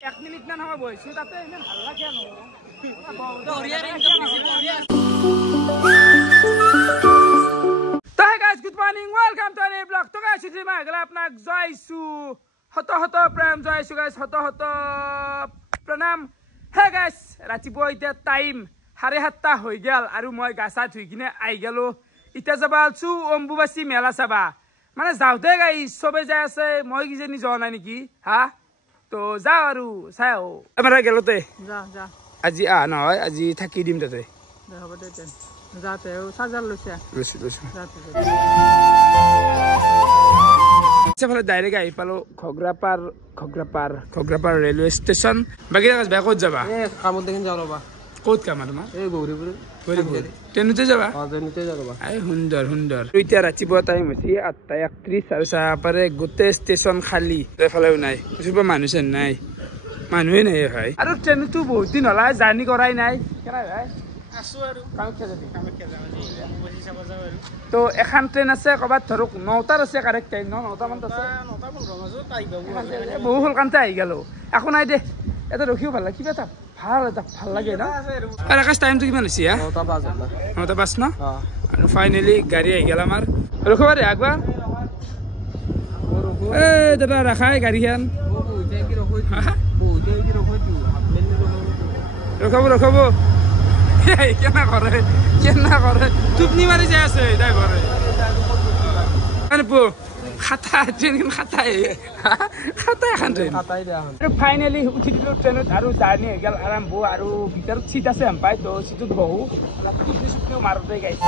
1 minute মান সময় বহিছো তাতে ইমান হাল্লা কেন তো hey guys, good morning, welcome to our vlog. তো guys, আজি মই আগলা আপোনাক জয়ছু হত প্ৰেম জয়ছু guys, হত প্ৰণাম. hey guys, ৰাতিপুৱা এতিয়া টাইম 7:30 হৈ গেল আৰু মই গাছা ধুই কিনে আই গেলো. ইটা যাবালছু অম্বুবাচী মেলা চাবা. মানে যাওতে গাইস সবে যাই আছে মই কিজেনি যোৱা নাই নেকি হা তো যাও আৰু চাও আমাৰ গেলতে যা আজি নহয় আজি থাকি দিম তাতে হ'ব দে যাতে চাৰ্জাৰ লৈছে চাফালে ডাইৰেক্ট আহি পালো খগৰাপাৰ ৰেলৱে ষ্টেচন. বাকি গাইস ক'ত যাবা কামত দেখিন যাও ৰবা ক'ত কাম তোমাৰ এই গৌৰীপুৰ ট্ৰেইনতে যাবা ট্ৰেইনতে যাবা আই সুন্দৰ এতিয়া ৰাতিপুৱা টাইম হৈছে 8:31 আৰু চাপাৰে গোটেই ষ্টেচন খালী এফালেও নাই কিছুবা মানুহ নাই মানুহে নাই হয় আৰু ট্ৰেইনটো বহুত দিন হলা জাৰ্নি কৰাই নাই কেনে ভাই আছো আৰু কামখ্যা যাবি অম্বুবাচী চাব যাও আৰু তো এখন ট্ৰেইন আছে কবাত ধৰক 9টাৰ আছে কাৰেক্ট টাইম 9টা মান আছে 9টা 15 মাজত আহি পাব বহু হলকান্তে আহি গেল একো নাই দে এটা ৰখিও ভাল কিবা এটা ভাল লাগে না আৰ আকাশ টাইম তো কিমান হৈছে 9:05 না আৰু ফাইনালি গাড়ী আহি গেল আমাৰ ৰখবা ৰে একবাৰ এ দাদা ৰাখাই গাড়ীখন ৰখাব কেনা কৰে টুপনি মাৰি যাই আছে ড্ৰাইভাৰে খাতা ট্ৰেইন খাতাই এখন ট্ৰেইন আৰু ফাইনেলি উঠি দিলো ট্ৰেইনত আৰু জাৰ্নি হৈ গেল আৰম্ভ আৰু ভিতৰত চিট আছে পাই তো চিটত বহু টুপনিও মাৰোতে গাইছে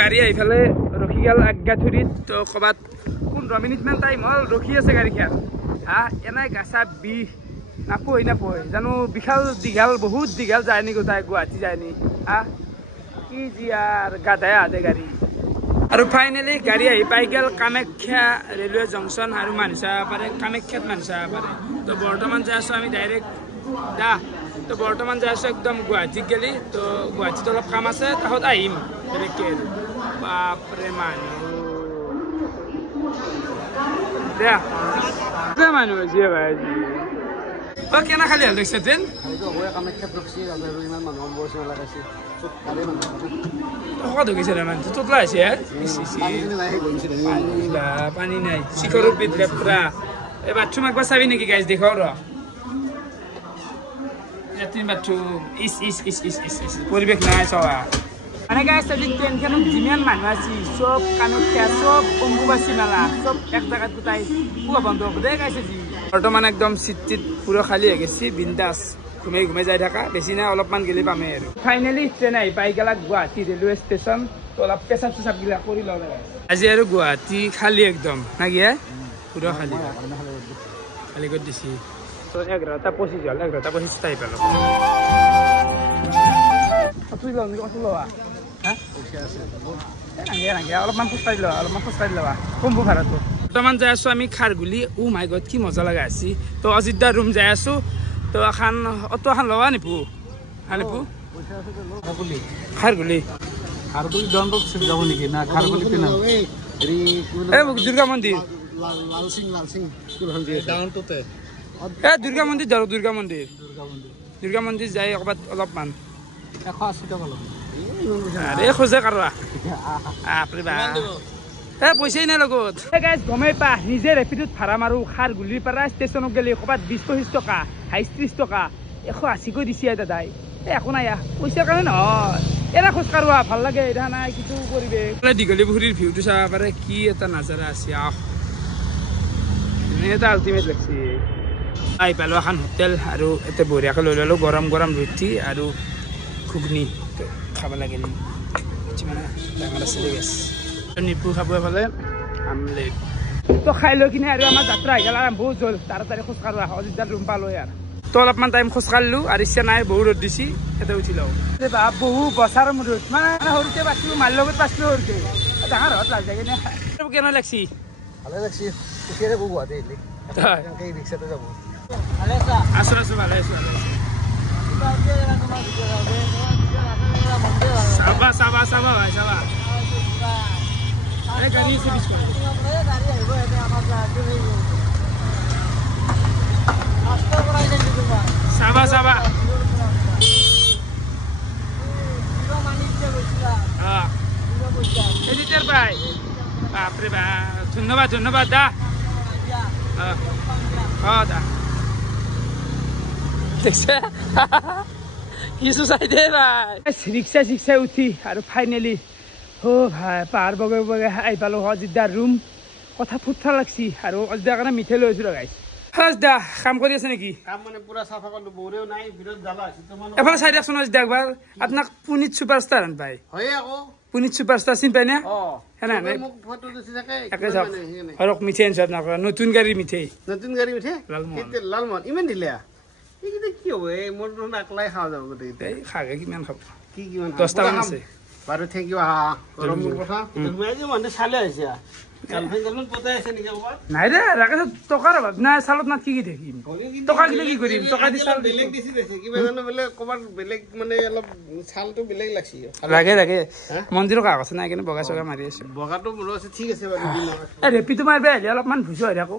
গাড়ী আহিফালে ৰখি গেল আজ্ঞাথুৰিত তো ক'বাত 15 মিনিট মান টাইম হল ৰখি আছে গাড়ীখন এনাই গাছা বিষ নাপই জানো বিশাল দীঘল বহুত দীঘল যায়নি গোটাই গুৱাহাটী যায়নি কি যি আৰ গাধায় আদে গাড়ী আৰু ফাইনেলি গাড়ী আহি পাই গেল কামাখ্যা ৰেলৱে জংচন আৰু মানসা পাৰে কামাখ্যাত মানসা পাৰে তো বৰ্তমান যাই আছো আমি ডাইৰেক্ট তো বৰ্তমান যাই আছো একদম গুৱাহাটীত গেলি তো গুৱাহাটীত অলপ কাম আছে তাহত আহিম বেলেগকে বাপৰে মানুহ হৈছে ভাই কেনা খালি হল দেখছে ট্ৰেইন তোতলা হৈছে পানী নাই শিখৰৰ পিঠ লেপৰা এই বাথৰুম একবাৰ চাবি নেকি গাইজ দেখাও ৰ লেট্ৰিন বাথৰুম পৰিৱেশ নাই চোৱা মানে গাইজ আজি ট্ৰেইনখনত যিমান মানুহ আছে চব কামাখ্যা চব অম্বুবাচী মেলা চব এক জাগাত গোটাই পুৱা বন্ধ হ'ব দে গাইছে যি বৰ্তমান একদম চিট পুরো খালী হৈ গেছি বিন্দাস ঘুমাই যাই থাকা বেছি নাই অলপমান গেলি পামে আৰু ফাইনেলি ট্ৰেইন আহি পাই গেলা গুৱাহাটী ৰেলৱে ষ্টেচন তো অলপ পেচাব গিলা কৰি লওঁ আজি আৰু গুৱাহাটী খালী একদম নাকি পুৰো খালী কৰি দিছি তো 11:25 হল 11:25 আহি পালো অলপমান খোজকাঢ়ি লোৱা কম্বু ভাড়াটো বৰ্তমান যাই আছো আমি খাৰগুলি মাই গড কি মজা লগা আছে তো অযোধ্যাৰ ৰুম যাই আছো তো এখন অটো এখন লৱা নিপু খাৰগুলি যাব নেকি না খাৰগুলি দুৰ্গা মন্দিৰ দুৰ্গা মন্দিৰ যাই ক'ৰবাত অলপমান 180 টকা ল'ব আৰে খোজে কাৰবা আপৰে বা পয়সাই নাই লগত গাইজ গমেই পা নিজে ৰেপিডত ভাড়া মাৰো খাৰগুলিৰ পৰা ষ্টেচনত গেলি ক'ৰবাত 20-25 টকা 30 টকা 180 কৈ দিছি দাদাই একো নাই পইচাৰ কাৰণে নহয় এৰা খোজ কাঢ়োৱা ভাল লাগে এটা নাই কিছু কৰিবে দীঘলী পুখুৰীৰ ভিউটো চাব পাৰে কি এটা নাজাৰা আছে এটা আল্টিমেট লাগছে আহি পালো এখন হোটেল আৰু এতে বঢ়িয়াকৈ লৈ ললো গৰম ৰুটি আৰু ঘুগনি খাব লাগিল ডাঙৰ আছিলে গেছ নিপু খাব এফালে আমলেট তো খাই লৈ কিনে আৰু আমাৰ যাত্ৰা আহি গেল আৰম্ভ হ'ল তাড়াতাড়ি খোজ কাঢ়োৱা অযোধ্যাৰ ৰুম পালো আৰু তো অলপমান টাইম খোজ কাঢ়িলো আৰু ইচ্ছা নাই বহু ৰ'দ দিছি ইয়াতে উঠি লওঁ বহু বছৰৰ মূৰত মানে সৰুতে পাইছিলো মাৰ লগত পাইছিলো সৰুতে ডাঙৰ হত লাগ যায় কেনে লাগছি ভালে লাগছি গুৱাহাটী ৰিক্সাতে যাব আছো আছো ভালে আছো চাবা চাবা চাবা ভাই চাবা গাড়ী আছে পিছ চাবা চাবা এডিটার ভাই বাপরে বা ধন্যবাদ ধন্যবাদ দা দা দেখছে কিছু চাই দে ভাই রিক্সা শিক্ষায় উঠি আৰু ফাইনেলি ও ভাই পাহাৰ বগে বগে আহি পালো অজিতদাৰ ৰুম কথা ফুটফা লাগছি আৰু অজিতদাৰ কাৰণে মিঠাই লৈ আছো গাইছ দা কাম কৰি আছে নেকি কাম মানে পুৰা চাফা কৰিলো বৌৰেও নাই বিৰত জ্বালা আছে তোমাৰ এফালে চাই দিয়কচোন অজিতদা একবাৰ আপোনাক পুনিত ছুপাৰষ্টাৰ হেন পায় হয় আকৌ পুনিত ছুপাৰষ্টাৰ চিনি পায় না হেনা মোক ফটো দিছি থাকে একে যাওক আৰু মিঠাই আনিছো আপোনাক নতুন গাড়ী মিঠাই নতুন গাড়ী মিঠাই লালমোহন ইমান দিলে এইকেইটা কি হ'ব এই মোৰ আকলাই খাওয়া যাব গোটেই খাগে কিমান খাব কি কিমান 10টা মান আছে বাৰু থেংক ইউ গৰম কথা তুমি আজি মানুহ চালে হৈছে গাৰ্লফ্ৰেণ্ড পতাই আছে নেকি ক'ৰবাত নাই দে ৰাকেশ টকাৰ অভাৱ নাই চালত নাত কি থাকিম টকা কিনে কি কৰিম টকা দি চাল বেলেগ দিছি দেছে কিবা জানো বোলে ক'ৰবাত বেলেগ মানে অলপ চালটো বেলেগ লাগছি লাগে লাগে মন্দিৰৰ কাগজ নাই কিন্তু বগা চগা মাৰি আছে বগাটো বোলো আছে ঠিক আছে বাৰু ৰেপিটো মাৰিব আহিলে অলপমান ভুজো হৈ থাকো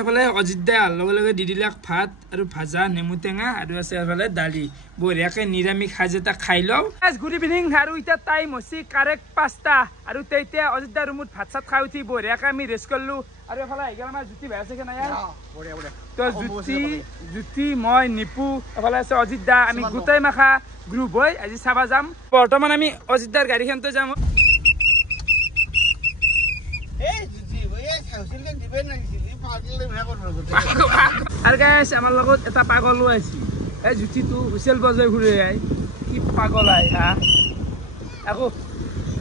এফালে অজিত দাই লগে লগে দি দিলে ভাত আৰু ভাজা নেমু টেঙা আৰু আছে এফালে দালি বঢ়িয়াকে নিৰামিষ সাজ এটা খাই লওঁ গুড ইভিনিং আৰু এতিয়া টাইম হৈছে কাৰেক্ট 5টা আৰু তেতিয়া অজিত দাৰ ৰুমত ভাত চাত খাই উঠি বঢ়িয়াকে আমি ৰেষ্ট কৰিলো আৰু এফালে আহি গ'ল আমাৰ জ্যোতি ভাই আছে কেনে তো জ্যোতি মই নিপু এফালে আছে অজিত দা আমি গোটেই মাখা গ্ৰুপ হৈ আজি চাবা যাম বৰ্তমান আমি অজিত দাৰ গাড়ীখনতে যাম আৰু গাইছ আমাৰ লগত এটা পাগলো আহিছে এই জ্যোতিটো হুইচেল বজাই ঘূৰি আহি কি পাগল আহি হা আকৌ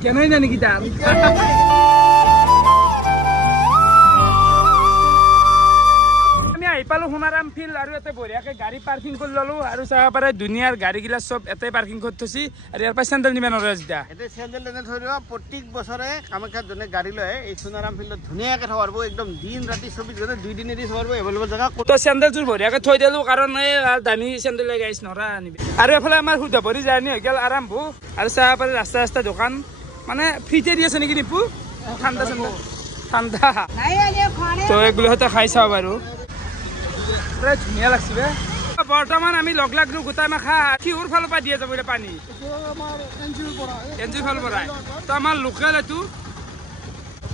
কেনেই জানি কি তাৰ পালো সোণাৰাম ফিল্ড আৰু এতে বঢ়িয়াকে গাড়ী পাৰ্কিং কৰি ললো আৰু চাব পাৰে দুনিয়াৰ গাড়ীগিলা চব এতে পাৰ্কিং কৰি থৈছি আৰু ইয়াৰ পৰা চেণ্ডেল নিব নোৱাৰে যেতিয়া এতিয়া চেণ্ডেল এনে থৈ দিব প্ৰত্যেক বছৰে কামাখ্যাত যোনে গাড়ী লয় এই সোণাৰাম ফিল্ডত ধুনীয়াকে থব পাৰিব একদম দিন ৰাতি 24 ঘণ্টা 2 দিন এদি থব পাৰিব এভেইলেবল জাগা তো চেণ্ডেলযোৰ বঢ়িয়াকে থৈ দিলো কাৰণ এই দামী চেণ্ডেল গাইছ নৰা আনিবি আৰু এফালে আমাৰ সুধাভৰি জাৰ্ণি হৈ গ'ল আৰম্ভ আৰু চাব পাৰে ৰাস্তা ৰাস্তা দোকান মানে ফ্ৰীতে দি আছে নেকি নিপু ঠাণ্ডা চেণ্ডেল ঠাণ্ডা তো এগুলো হয়তো খাই চাব বাৰু ধুনীয়া লাগছে বে বৰ্তমান আমি লগ লাগলো গোটাই মাখা কিহৰ ফালৰ পৰা দিয়ে যাব পানী এনজিঅ'ৰ ফালৰ পৰা তো আমাৰ লোকেল এইটো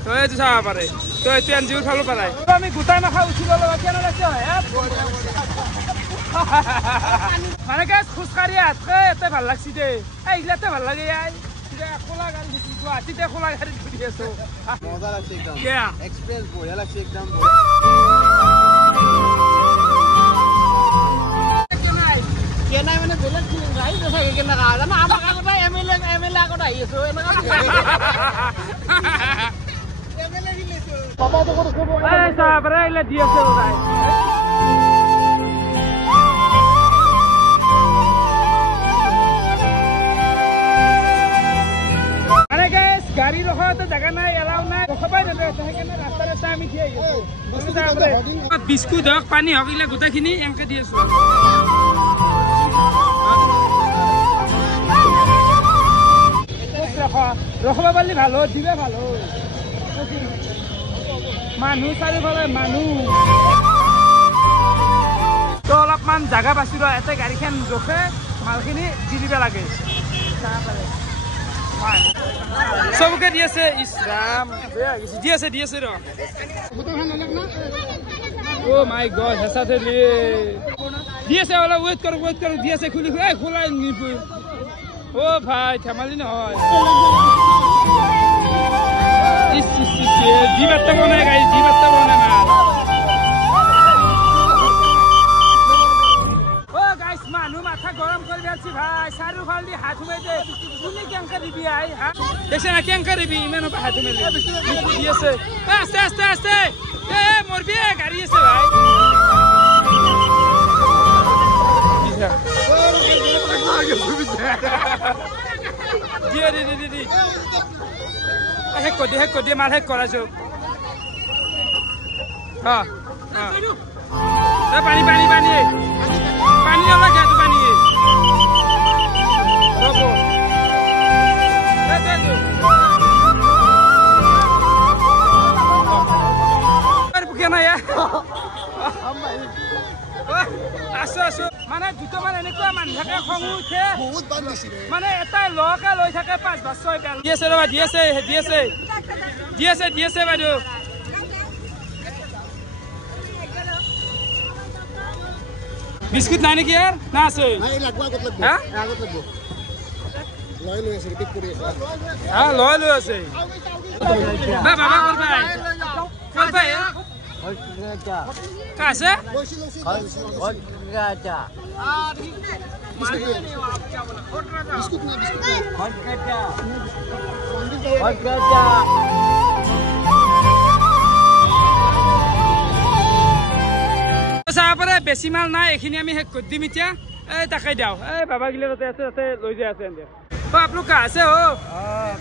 তো এইটো চাব পাৰে তো এইটো এনজিঅ'ৰ ফালৰ পৰাই আমি গোটাই মাখা উঠিব লগা কেনে লাগছে মানে খোজকাঢ়ি আহে এতে ভাল লাগছে দে এইগিলাতে ভাল লাগে খোলা গাড়ী গুৱাহাটীতে খোলা গাড়ী ঘূৰি আছো মজা লাগছে একদম এক্সপ্ৰেছ বঢ়িয়া লাগছে একদম কেনাই মানে বেলেগ ফিলিং ৰাইজ আছে কেনে কা জানা আমাক আগতে এমএলএ আগত আহি আছো এনেকা এমএলএ দিলেছো বাবা তো করে সব এই সাবরে ইলা দিয়েছে ভাই আরে গাইস গাড়ি রখাতে জায়গা নাই এলাও নাই রখাবাই না সেখানে রাস্তা আমি খেয়ে গেছি বুঝতে সাবরে বিস্কুট হোক পানি হোক ইলা গোটাখিনি এমকে দিয়েছো ৰখাব পাৰিলে ভাল হয় দিলে ভাল হয় মানুহ চাৰিওফালে মানুহ তো অলপমান জাগা বাছি ৰ এতে গাড়ীখন ৰখে মালখিনি দি দিব লাগে চবকে দি আছে ইছৰাম দি আছে ৰ ও মাই গড হেঁচাতে দি আছে অলপ ৱেইট কৰো দি আছে খুলি খোলাই নিপু ও ভাই ধেমালি নহয় দিবারটা বনায় গাই দিবারটা বনায় না ও গাইস মানুহ মাথা গরম করে দিয়েছি ভাই চারিওফাল দি হাত উমাই দে তুমি কেঙ্কা দিবি আই দেখছে না কেঙ্কা দিবি ইমান হাত উমাই দি আছে আস্তে আস্তে আস্তে এ মরবি গাড়ি আছে ভাই দি হেক কৰি মাল হেক কৰাইছো পানী পানী পানী পানী অলপ খাই পানী ৰ'ব পুকিয়া নাই আছো আছো মানে দুটামান এনেকুৱা মানুহ থাকে খং উঠে মানে এটা লকে লৈ থাকে 5 বা 6 বেল দি আছে ৰবা দি আছে বাইদেউ বিস্কুট নাই নেকি আর না আছে নাই লাগবা আগত লাগব হ্যাঁ আগত লাগব লয় আছে রিপিট কৰি আছে হ্যাঁ লয় আছে বা বাবা কৰ ভাই কাছে গাজা বিস্কুট না গাজা চাহপাৰে বেছি মাল নাই এইখিনি আমি শেষ কৰি দিম এতিয়া এই তাকে দিওঁ এই বাবা গিলে তাতে আছে তাতে লৈ যায় আছে तो आप लोग कहाँ से हो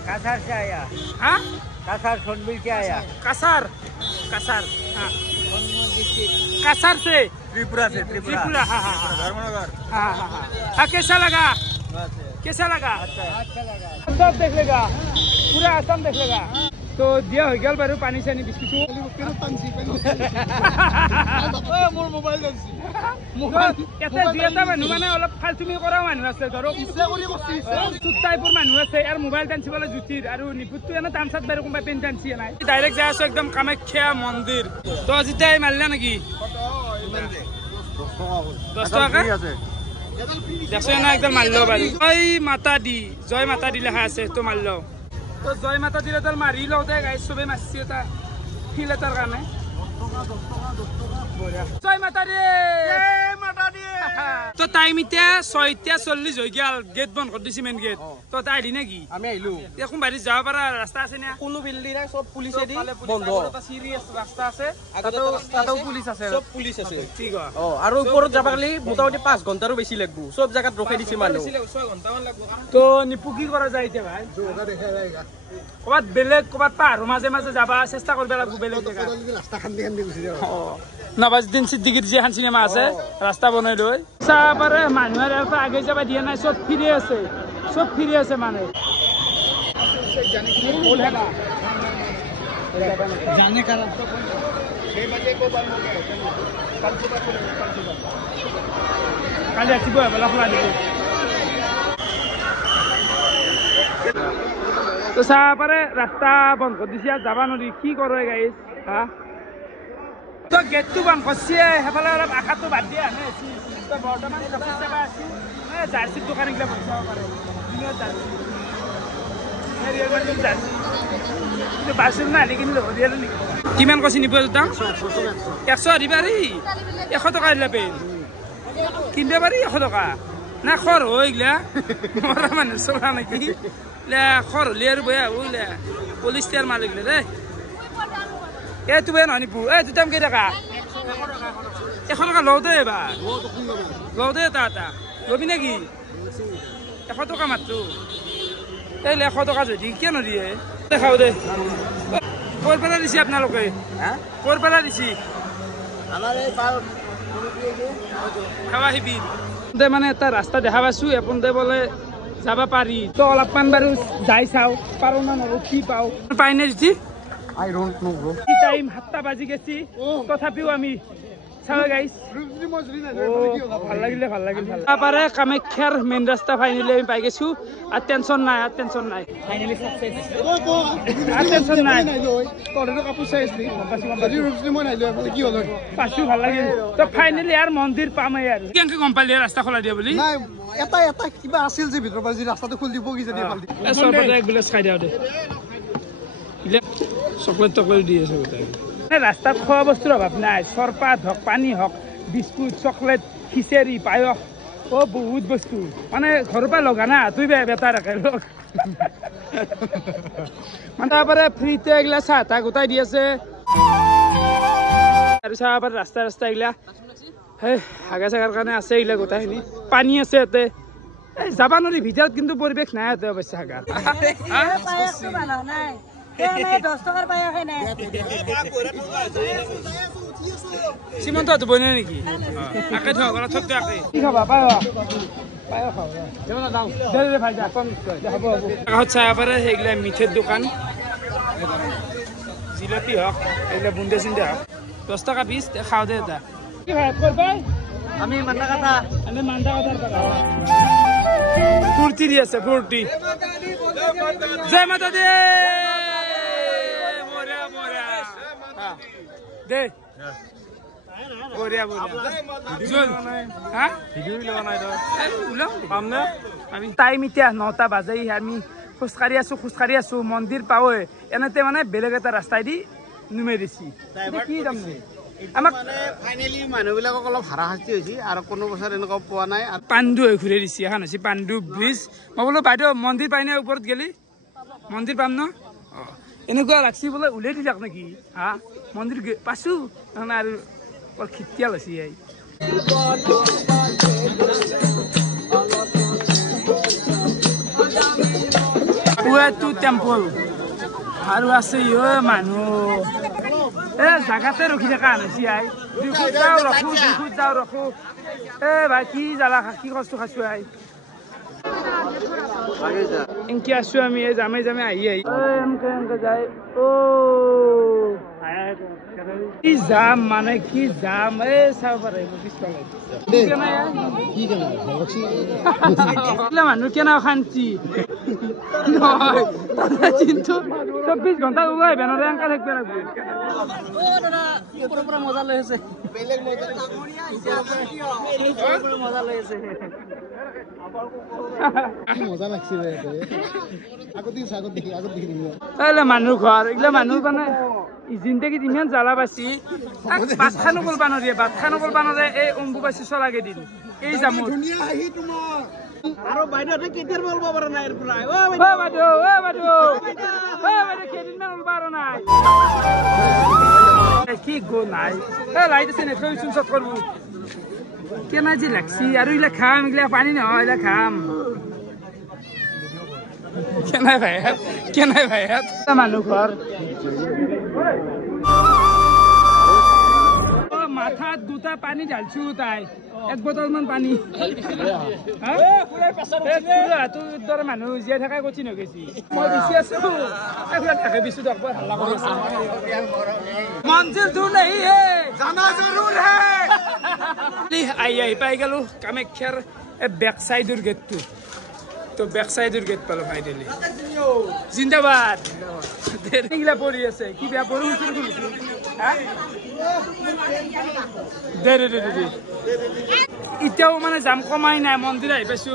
कासार से आया हाँ कासार सोनबिल से आया कासार कासार हाँ कासार से त्रिपुरा से त्रिपुरा हाँ हाँ धर्मनगर हाँ हाँ हाँ कैसा लगा अच्छा लगा सब देख लेगा पूरा आसाम देख लेगा तो दिया हो गया बारू पानी सानी बिस्कुट मोर मोबाइल এটা দুটা মানুহ মানে অলপ ফালতুমি কৰা মানুহ আছে ধৰক ইচ্ছা কৰি বস্তি টাইপৰ মানুহ আছে আৰু মোবাইল টানছিবলৈ জুতিৰ আৰু নিপুতটো এনে টানছাত বাৰু কোনোবা পেন টানছি নাই ডাইৰেক্ট যাই আছো একদম কামাখ্যা মন্দিৰ তো আজিতাই মাৰিলা নেকি 10 টকা দেখছো না একদম মাৰিলো বাৰু জয় মাতা দি লেখা আছে তো মাৰিলো তো জয় মাতা দিলে তোৰ মাৰি লওঁতে গাইছ চবে মাৰিছি এটা ফিল এটাৰ কাৰণে জয় মাতা দি তো টাইম এতিয়া 6:40 হৈ গেল গেট বন্ধ কৰি দিছি মেইন গেট তো তাই দি নেকি আমি আইলো এখন বাড়ি যাব পাৰা ৰাস্তা আছে না কোনো বিল্ডিং নাই সব পুলিশে দি বন্ধ এটা সিরিয়াস রাস্তা আছে আগতেও পুলিশ আছে সব পুলিশ আছে ঠিক আছে আৰু ওপৰত যাব গলি মোটামুটি 5 ঘণ্টাৰো বেছি লাগব সব জায়গাত ৰখাই দিছে মানুহ 6 ঘণ্টামান লাগব তো নিপু কি কৰা যায় এতিয়া ভাই জোগা দেখা যায়গা কবাত বেলেগ কবাত পাৰ মাঝে মাঝে যাবা চেষ্টা কৰবা লাগব বেলেগ জায়গা ৰাস্তা খান্দি গুছি যাব নবাজউদ্দিন সিদ্দিকীৰ যে হান সিনেমা আছে ৰাস্তা বনাই লৈ চাবাৰে মানুহৰ ইয়াৰ পৰা আগে যাবা দিয়া নাই সব ফিরে আছে মানে जाने का 6 बजे को बंद हो गया कल सुबह काले आछिबो बेला खला দিব তো চাবাৰে ৰাস্তা বন্ধ কৰি দিছে যাবা নৰি কি কৰে গাইস হা তো গেটটো বন্ধ কৰিছে হেফালে অলপ আশাটো বাদ দিয়া নে তো বৰ্তমান কাপোৰ চাবা আছে জাৰ্সি দোকান গিলা বচাব পাৰে দিনৰ জাৰ্সি হেৰিয়াৰ মানে জাৰ্সি কিন্তু বাছৰ না লিখিন ল দিয়াল নি কিমান কৈছি নিব দাম 100 দিবা ৰি 100 টকা দিলা পেন কিনবা পাৰি 100 টকা না খৰ হইগলা মৰা মানুহ চলা নাকি লে খৰ হলি আৰু বয়া ওলে পলিষ্টাৰ মালিকলে ৰে এ তুবে ননি পু এ তুতাম কে টাকা 100 টাকা লও দে এবা লও দে তা লবি নাকি 100 টাকা মাত্র এই 100 টাকা যদি কেন দিয়ে দেখাও দে কোর পেলা দিছি আপনালোকে হ্যাঁ কোর পেলা দিছি আমার এই পাল খাওয়া হিবি দে মানে এটা রাস্তা দেখা পাইছো এখন দে বলে যাবা পারি তো অলপমান বাৰু যাই চাও পাৰো না নৰো কি পাও পাই নে দিছি আই ডোন্ট নো ব্রো কি টাইম 7টা বাজি গেছি তথাপিও আমি চাও গাইস ভাল লাগিল তারপরে কামাখ্যার মেইন রাস্তা ফাইনালি আমি পাই গেছো আর টেনশন নাই ফাইনালি সাকসেস আর টেনশন নাই তোরের কাপড় চাইছি বাজি রুপসলি মই নাইলো বলে কি হলো পাছু ভাল লাগিল তো ফাইনালি আর মন্দির পামে আর কেনকে কম্পালি রাস্তা খোলা দিয়া বলি নাই এটা কিবা আছিল যে ভিতর বাজি রাস্তাটো খুল দিব কি জানি ফাল দি সরবত এক গ্লাস খাই দাও দে চকলেট দিয়ে আছে গোটাই রাস্তাত খোৱা বস্তুৰ অভাৱ নাই চৰপাত হওক পানী হওক বিস্কুট চকলেট খিচেৰি পায়স বহুত বস্তু মানে ঘৰৰ পৰা লগা না তুই বেটা ৰাখে লগ মানে তাৰপৰে ফ্ৰিতে এগুলা চাহ তাহ গোটাই দি আছে আৰু চাহপাত ৰাস্তা এগুলা হাগা চাগাৰ কাৰণে আছে এগুলা গোটাইখিনি পানী আছে ইয়াতে যাবা নৰি ভিতৰত কিন্তু পৰিৱেশ নাই ইয়াতে অৱশ্যে হাগাৰ সীমন্ত তো বনে নেকি আকে থ গলা থক আকে কি খাবা পায়ো পায়ো খাও দেব না দাও দে দে ভাই যা কম হব হচ্ছে আবার এইগুলা মিঠের দোকান জিলাপি হক এগুলা বুন্দে সিন্দে হক 10 টাকা পিস খাও দে দা কি ভাত করবে আমি মান্না কথা আমি মান্না কথার কথা ফুর্তি দিয়েছে ফুর্তি জয় মাতা দি মোরা মোরা দে বড়িয়া বড়িয়া জল হ্যাঁ ভিডিও লওয়া নাই তো উলাও পাম না আমি টাইম এতিয়া 9টা বাজে আমি খুচকাৰি আছো মন্দিৰ পাওয়ে এনেতে মানে বেলেগ এটা ৰাস্তাই দি নুমে দিছি কি যাম আমাক মানে ফাইনালি মানুহবিলাকক অলপ হাৰাশাস্তি হৈছে আৰু কোনো বছৰ এনেকুৱা পোৱা নাই পাণ্ডু হৈ ঘূৰি দিছি এখন হৈছে পাণ্ডু ব্ৰিজ মই বোলো বাইদেউ মন্দিৰ পাই নাই ওপৰত গেলি মন্দিৰ পাম ন এনেকুৱা লাগছি বোলে উলিয়াই দিলাক নেকি হা মন্দিৰ পাছো আৰু বৰ খিটিয়াল হৈছে এই টু টেম্পল আৰু আছে ইয়ে মানুহ জাগাতে ৰখি থকা আনিছি আই দুখুত যাওঁ ৰখো ভাই কি জ্বালা কি কষ্ট খাইছো আই এনকে আছো আমি জামে আহি এনকে যাই কি যাম মানে কি যাম চাব পাৰে পিছফালে মানুহ কেনে অশান্তি নহয় কিন্তু 24 ঘণ্টা ওলাই বেনৰে এনকা থাকিব লাগব মজা লৈ আছে মজা লৈ আছে মজা লাগছে মানুহ ঘৰ এইগিলা মানুহ মানে জিন্দগীত ইমান জ্বালা পাইছি ভাত খানো কৰিব নোৱাৰে এই অম্বুবাচী চলাগে দিন এই যামো আৰু বাইদেউহঁতে কেতিয়াৰ পৰা ওলাব পৰা নাই ইয়াৰ পৰা বাইদেউ কেইদিনমান ওলাব পৰা নাই কি গো নাই লাইট আছে নেটৱৰ্ক চট কৰবো কেনা যি লাগছি আৰু এইগিলা খাম এইগিলা পানী নহয় এইগিলা খাম কেনাই ভাই মানুহ ঘৰ মাথাত দুটা পানী ঢালছো তাই 1 বটল মান পানী দৰে মানুহ জীয়াই থকা কঠিন হৈ গৈছে মই বেছি আছো বিচু হাল্লা কৰি আছে মঞ্জিল দূৰ নাই জানা জৰুৰ আহি পাই গেলো কামাখ্যাৰ বেক চাইডৰ গেটটো তো বেক চাইডৰ গেট পালো ফাইনেলি জিন্দাবাদ এইগিলা পৰি আছে কি বেয়া বৰষুণ দে এতিয়াও মানে যাম কমাই নাই মন্দিৰ আহি পাইছো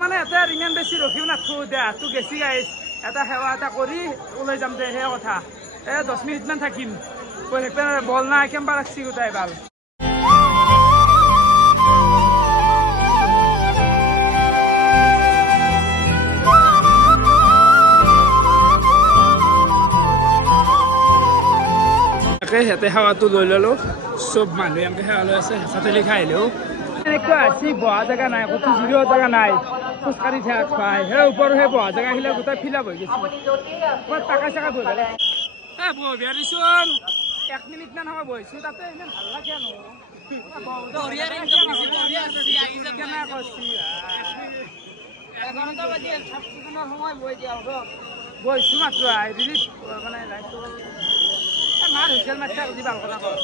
মানে এটা ইমান বেছি ৰখিও নাথো দেহাটো গেছি গাইছ এটা সেৱা এটা কৰি ওলাই যাম দে সেই কথা 10 মিনিটমান থাকিম বল নাই কেম্বা লাগছি গোটাই ভাল সিহঁতে সেৱাটো লৈ ললো চব মানুহে এনেকৈ সেৱা লৈ আছে হেঁচাতেলি খাই আহিলেও এনেকুৱা আছে বহা জেগা নাই ক'তো জিৰিব জেগা নাই খোজকাঢ়ি থাক পাই সেই ওপৰৰ সেই বহা জেগাবিলাক গোটেই ফিলাপ হৈ গৈছে মই টাকা চাকা বহি পেলাই বহিয়া দিচোন 1 মিনিটমান সময় বহিছো তাতে ইমান ভাল লাগে বহিছো মাত্ৰ ৰিলিফ মানে লাইফটো মাৰ হুইচেল মাৰিছে আজি ভাল কথা কয়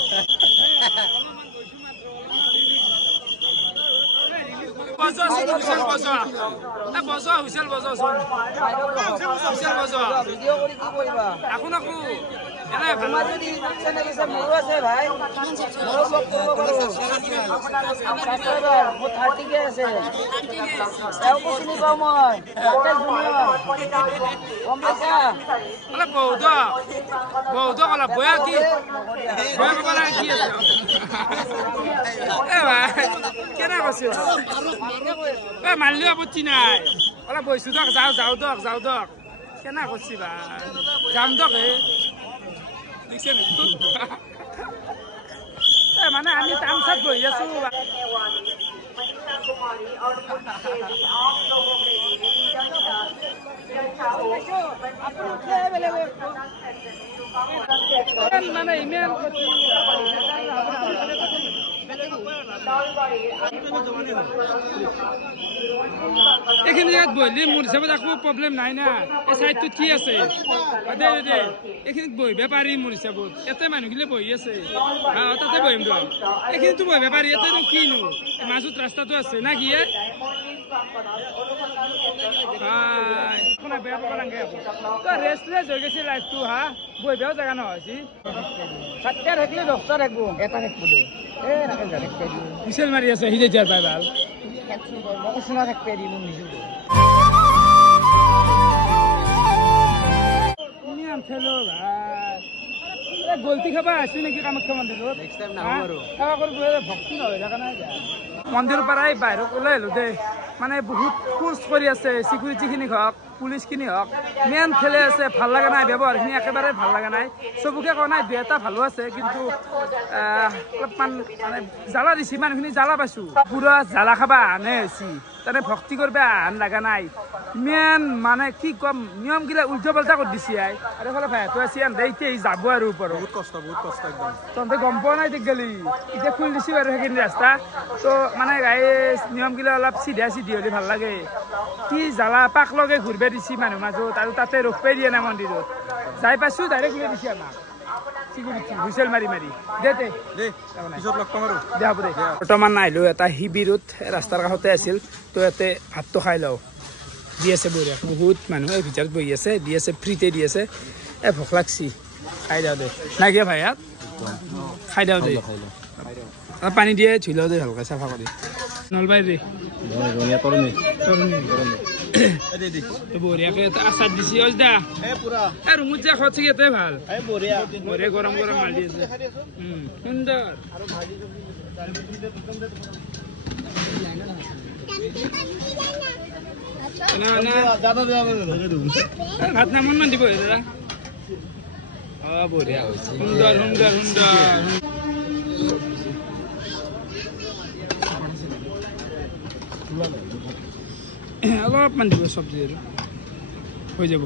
হুইচেল বজোৱা আকো নাকো এনে ভাল বহুত কলা বয়া কি কেনে কৈছে মানিলেও আপত্তি নাই অলপ বহিছো দক যাওঁ দক কেনে কৈছি বা যাম দক মানে আমি তামচাত বহি আছো মানে ইমান এইখিনি ইয়াত বহিলে মোৰ হিচাপত একো প্ৰব্লেম নাই না এই চাইডটোত কি আছে দে দে এইখিনিত বহিব পাৰি মোৰ হিচাপত ইয়াতে মানুহগিলা বহি আছে তাতে বহিম তো এইখিনিতো বহিব পাৰি ইয়াতেনো কিনো মাজত ৰাস্তাটো আছে না কি বেয়া পাব নালাগে ৰেষ্টলেছ হৈ গৈছে লাইফটো হা বহিবও জেগা নহয় চাৰিটা থাকিলে 10টা থাকিব এটা থাকিব দে হুইচেল মাৰি আছে সি যেতিয়া পাই ভাল গলতি খাবা আছো নেকি কামাখ্যা মন্দিৰত ভক্তি নহয় মন্দিৰৰ পৰাই বাহিৰত ওলাই আহিলো দেই মানে বহুত খোজ কৰি আছে চিকিউৰিটিখিনি হওক পুলিচখিনি হওক মেইন খেলে আছে ভাল লগা নাই ব্যৱহাৰখিনি একেবাৰে ভাল লগা নাই চবকে কোৱা নাই 2-এটা ভালো আছে কিন্তু অলপমান মানে জ্বালা দিছে মানুহখিনি জ্বালা পাইছো পুৰা জ্বালা খাবা আনে হৈছি তানে ভক্তি কৰিব আন লগা নাই মেইন মানে কি কম নিয়মগিলা উল্টা পাল্টা কৰি দিছে আৰু এইফালে ভাইটো আছে এতিয়া যাব আৰু ওপৰত বহুত কষ্ট একদম তহঁতে গম পোৱা নাই গেলি এতিয়া খুলি দিছো আৰু সেইখিনি ৰাস্তা তো মানে নিয়মগিলা অলপ চিধা চিধি হ'লে ভাল লাগে কি জ্বালা পাক লগে ঘূৰিব দিছে মানুহ মাজত আৰু তাতে ৰখবাই দিয়া নাই মন্দিৰত যাই পাইছো ডাইৰেক্ট উলিয়াই দিছে আমাক চিকিউৰিটি হুইচেল মাৰি মাৰি বৰ্তমান আহিলো এটা শিবিৰত ৰাস্তাৰ কাষতে আছিল তো ইয়াতে ভাতটো খাই লওঁ দি আছে বঢ়িয়া বহুত মানুহ এই ভিতৰত বহি আছে দি আছে ফ্ৰীতে দি আছে ভোক লাগছি খাই যাওঁ দে নাগে ভাই ইয়াত খাই যাওঁ দে পানী দিয়ে ধুই লওঁ দে ভালকৈ চাফা কৰি নলবাৰী বঢ়িয়াকে আচাৰ দিছি দা ৰুমত যে খোৱা চাগে এটাই ভাল বঢ়িয়া গৰম গৰম মাল দি আছে সুন্দৰ ভাত নামন মান দিব দাদা বঢ়িয়া সুন্দৰ সুন্দৰ সুন্দৰ অলপমান দিব চব্জি আৰু হৈ যাব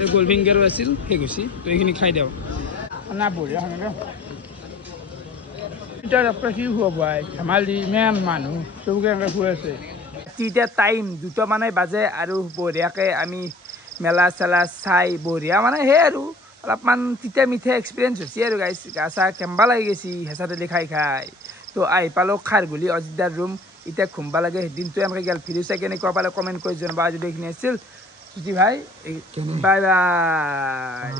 এই গোল ফিংগাৰো আছিল শেষ হৈছে তো এইখিনি খাই দিওঁ না বঢ়িয়া কি খুৱাব ধেমালি ইমান মানুহ চবকে এনেকৈ খুৱাই আছে এতিয়া টাইম 2টা মানে বাজে আৰু বঢ়িয়াকৈ আমি মেলা চেলা চাই বঢ়িয়া মানে সেই আৰু অলপমান তিতা মিঠা এক্সপিৰিয়েঞ্চ হৈছে আৰু গাইছ গা চা কেম্বা লাগি গৈছে হেঁচা তেলি খাই তো আহি পালোঁ খাৰগুলি অযোধ্যাৰ ৰুম এতিয়া ঘুমবা লাগে দিনটো এনেকৈ গেল ভিডিঅ' চাই কেনেকুৱা পালে কমেণ্ট কৰি জনাবা যদি এইখিনি আছিল ভাই বাই বাই